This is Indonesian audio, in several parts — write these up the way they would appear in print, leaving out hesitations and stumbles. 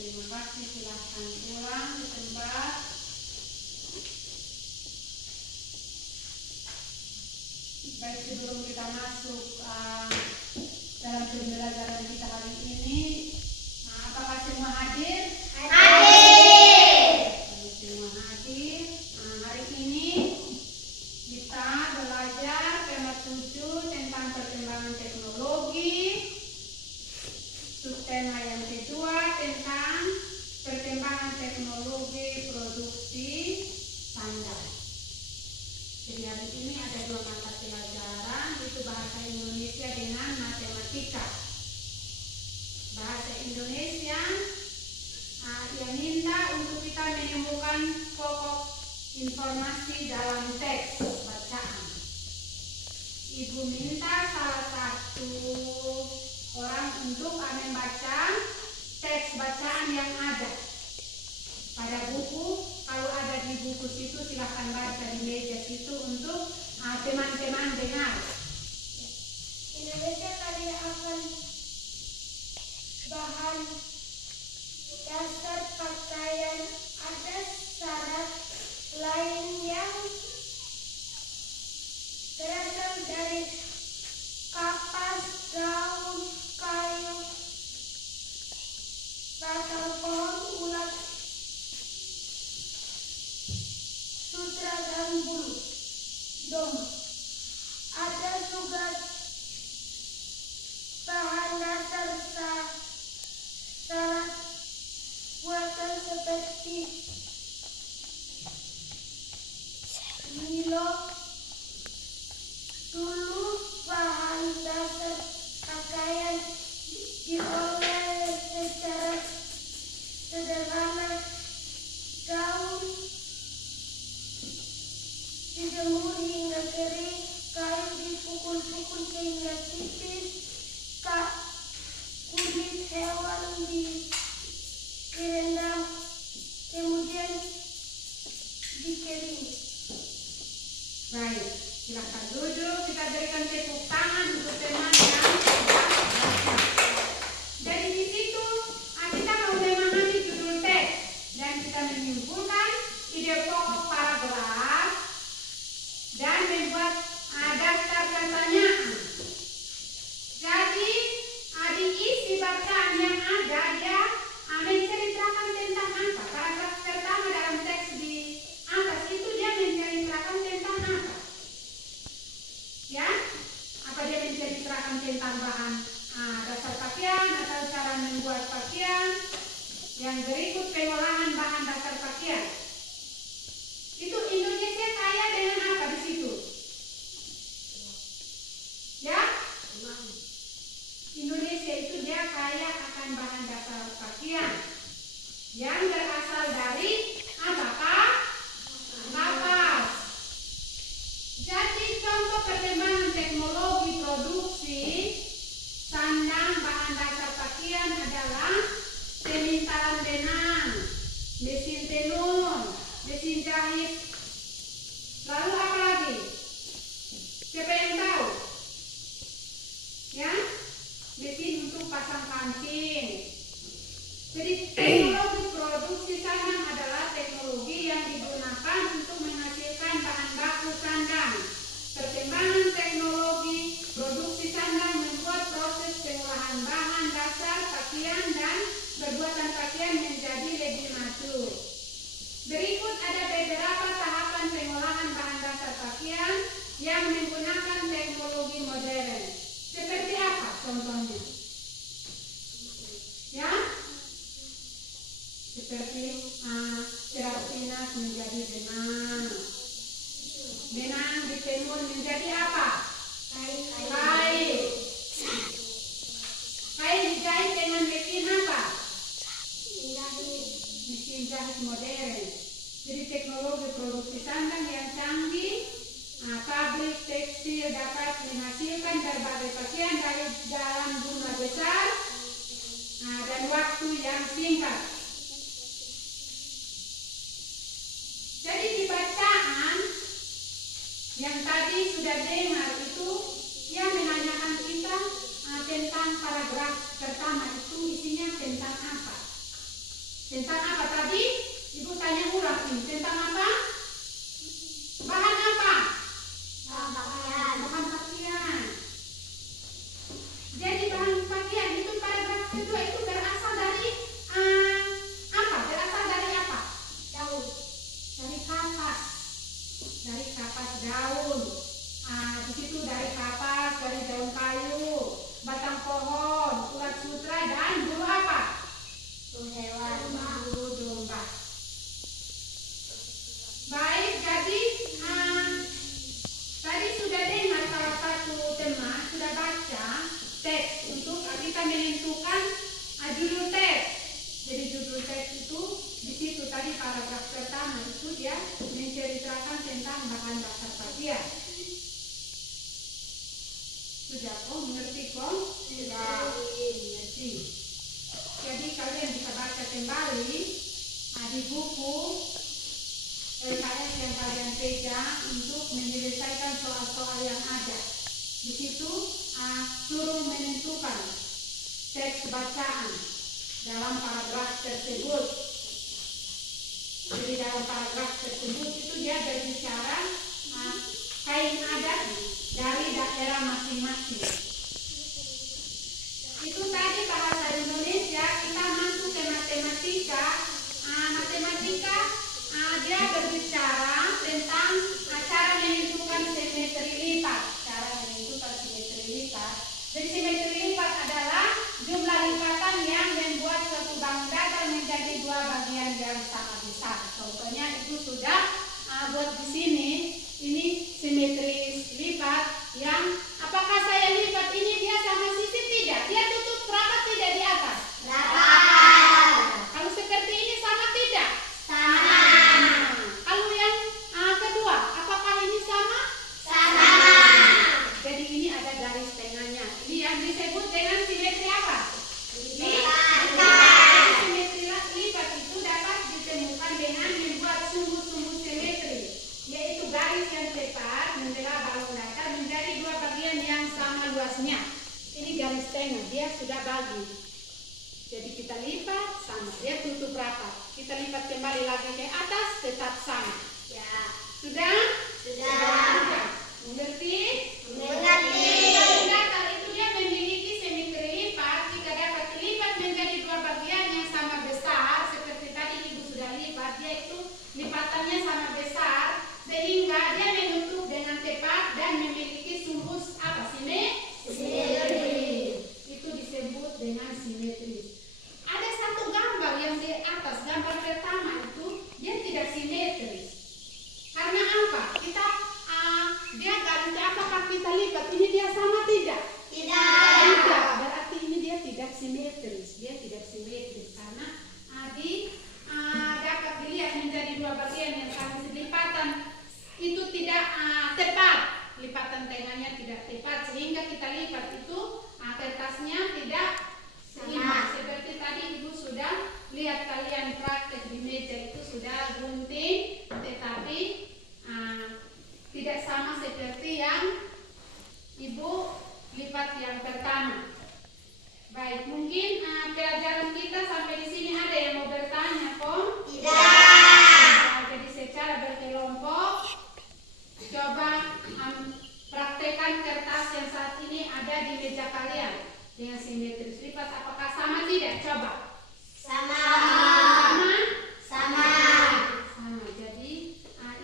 Terima kasih, silahkan pulang di tempat. Baik, sebelum kita masuk dalam pembelajaran kita hari ini, apakah semua hadir? Hadir. Semua hadir. Hari ini kita belajar tema 7 tentang perkembangan teknologi. Subtema yang kedua tentang perkembangan teknologi produksi sandang. Jadi hari ini ada 2 mata pelajaran, itu bahasa Indonesia dengan matematika. Bahasa Indonesia yang minta untuk kita menemukan pokok informasi dalam teks bacaan. Ibu minta salah satu orang untuk membaca teks bacaan yang ada pada buku. Kalau ada di buku situ silahkan baca di meja situ untuk teman-teman dengar. Indonesia kaya akan bahan dasar pakaian. Ada syarat lain yang berasal dari kapas, daun, kayu, batang pohon, ulat, sutra, dan bulu domba. Ada juga bahan dasar syarat buatan seperti Milo. Dulu bahan dasar pakaian diolah secara sederhana. Daun dijemur hingga kering, kayu dipukul-pukul sehingga tipis, kulit hewan direndam, kemudian dikering. Baik, silakan duduk. Kita berikan tepuk tangan untuk teman yang baca. Dari di situ kita mau memahami judul teks dan kita menyimpulkan ide pokok paragraf dan membuat daftar pertanyaan. Jadi di isi bacaan yang ada dia menceritakan tentang apa. Paragraf pertama dalam teks di atas itu dia menceritakan tentang apa? Ya, apa dia menceritakan tentang bahan dasar pakaian atau cara membuat pakaian? Yang berikut pengolahan bahan dasar pakaian. Itu Indonesia kaya dengan apa di situ? Ya? Indonesia itu dia kaya akan bahan dasar pakaian yang berasal dari apakah? Kapas. Jadi contoh perkembangan teknologi produksi sandang bahan dasar pakaian adalah pemintalan benang, mesin tenun, mesin jahit. Lalu apa lagi? Siapa yang tahu? Ya? Mesin untuk pasang kancing. Jadi teknologi produksi sandang adalah teknologi yang digunakan untuk menghasilkan bahan baku sandang. Perkembangan teknologi produksi sandang membuat proses pengolahan bahan dasar pakaian dan perbuatan pakaian menjadi lebih maju. Berikut ada beberapa tahapan pengolahan bahan dasar pakaian yang menggunakan teknologi modern. Seperti apa contohnya? Ya? Seperti serat pinas menjadi benang. Benang ditenun menjadi apa? Kain. Kain dijahit dengan mesin apa? Mesin jahit modern. Jadi teknologi produksi sandang yang canggih, pabrik tekstil dapat menghasilkan berbagai pakaian dari dalam jumlah besar dan waktu yang singkat. Jadi di bacaan yang tadi sudah dengar itu yang menanyakan kita tentang paragraf pertama Tentang apa tadi? Ibu tanya ulang ini. Tentang apa? Bahan apa? Bahan pakaian. Jadi bahan pakaian itu paragraf kedua itu berasal dari apa? Berasal dari apa? Daun. Dari kapas. Dari kapas daun. Di situ dari kapas, dari daun kayu, batang pohon, ulat sutra dan bulu apa? Bulu hewan. Bulu domba. Baik, jadi tadi sudah dengar salah satu teman sudah baca teks untuk kita menentukan judul teks. Jadi judul teks itu di situ tadi paragraf pertama itu dia menceritakan tentang bahan dasar pakaian. Sudah kok mengerti kok? Sudah mengerti. Jadi kalian bisa baca kembali di buku LKS yang kalian pegang untuk menyelesaikan soal-soal yang ada. Di situ suruh menentukan teks bacaan dalam paragraf tersebut. Jadi dalam paragraf tersebut itu dia berbicara kain adat dari daerah masing-masing. Itu tadi bahasa Indonesia. Kita masuk ke matematika. Matematika dia berbicara tentang cara menentukan simetri lipat. Cara menentukan simetri lipat. Jadi simetri lipat adalah jumlah lipatan yang membuat suatu bahan datar menjadi dua bagian yang sama besar. Contohnya itu sudah buat di sini. Ini simetri lipat yang apakah saya lipat ini dia sama sisi tidak? Dia tutup rapat tidak di atas? Rapat. Kalau seperti ini sama tidak? Sama. Kalau yang kedua, apakah ini sama? Sama. Jadi ini ada garis tengahnya. Ini yang disebut dengan simetri apa? Lipat. Simetri lipat itu dapat ditemukan dengan membuat sumbu-sumbu simetri, yaitu garis yang tepat membelah balon datar menjadi dua bagian yang sama luasnya. Ini garis tengah, dia sudah bagi. Jadi kita lipat sama, dia tutup rapat. Kita lipat kembali lagi ke atas, tetap sama. Ya. Sudah? Sudah. Mengerti? Mengerti. Balon datar itu dia memiliki simetri lipat. Jika dapat dilipat menjadi dua bagian yang sama besar, seperti tadi ibu sudah lipat, dia itu lipatannya sama besar, sehingga dia menutup dengan tepat dan memiliki sumbu apa? Simetri. Itu disebut dengan simetris. Ada satu gambar yang di atas, gambar pertama itu dia tidak simetris. Karena apa? Dia garis apakah kita lipat ini dia sama tidak? Tidak. Berarti ini dia tidak simetris. Dia tidak simetris karena dapat dilihat menjadi dua bagian yang sama. Lipatan itu tidak tepat. Lipatan tengahnya tidak tepat sehingga kita lipat itu kertasnya tidak seimbang. Seperti tadi ibu sudah lihat kalian praktek di meja itu sudah gunting, tetapi tidak sama seperti yang ibu lipat yang pertama. Baik, mungkin pelajaran kita sampai di sini ada yang mau bertanya, Kom? Tidak. Jadi secara berkelompok, coba praktekkan kertas yang saat ini ada di meja kalian dengan simetris lipat. Apakah sama tidak? Coba. Sama. Sama. Jadi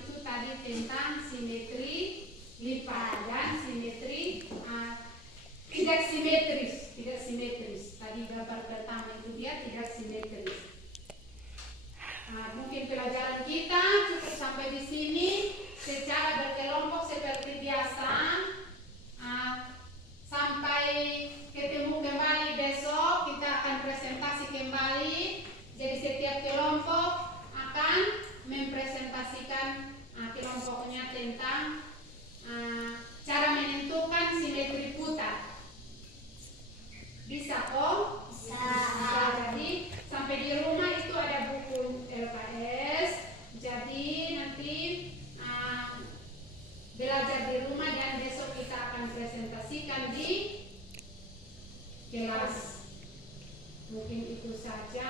itu tadi tentang simetri lipat dan simetri tidak simetris. Tadi gambar pertama itu dia tidak simetris. Mungkin pelajaran kita cukup sampai di sini. Secara berkelompok seperti biasa. Sampai ketemu kembali besok, kita akan presentasi kembali. Jadi setiap kelompok akan mempresentasikan kelompoknya tentang cara menentukan simetri putar. Bisa kok? Bisa. Jadi sampai di rumah itu ada buku LKS. Jadi nanti belajar di rumah dan besok kita akan presentasikan di kelas. Mungkin itu saja.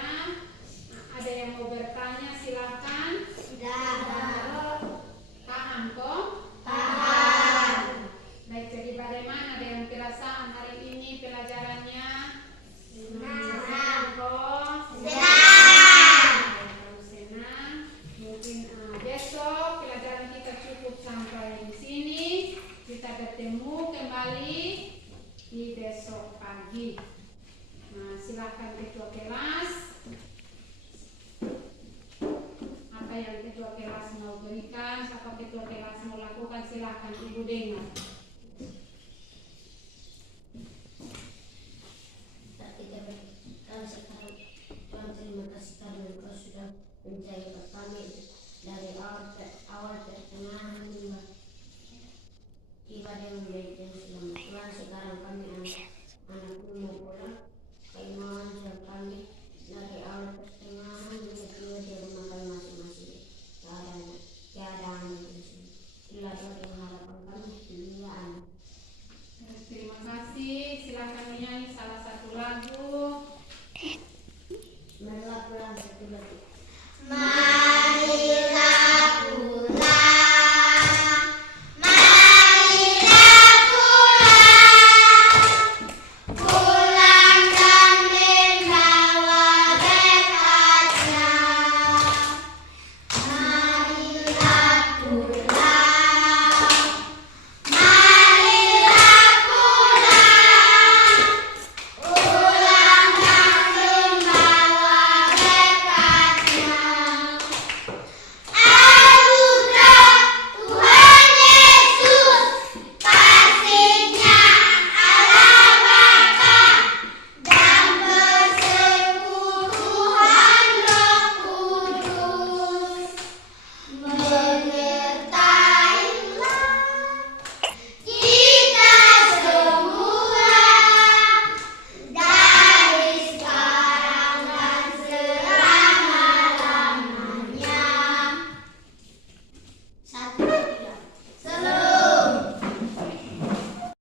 Ada yang mau bertanya silakan. Sudah. Paham kok? Paham. Baik, jadi bagaimana dengan perasaan hari ini pelajarannya? Senang. Kok? Senang. Kalau senang, mungkin besok pelajaran kita cukup sampai di sini. Kita bertemu kembali di besok pagi. Nah, silakan ketua kelas. Apa yang ketua kelas mau berikan, apa ketua kelas mau lakukan, silakan Ibu dengar.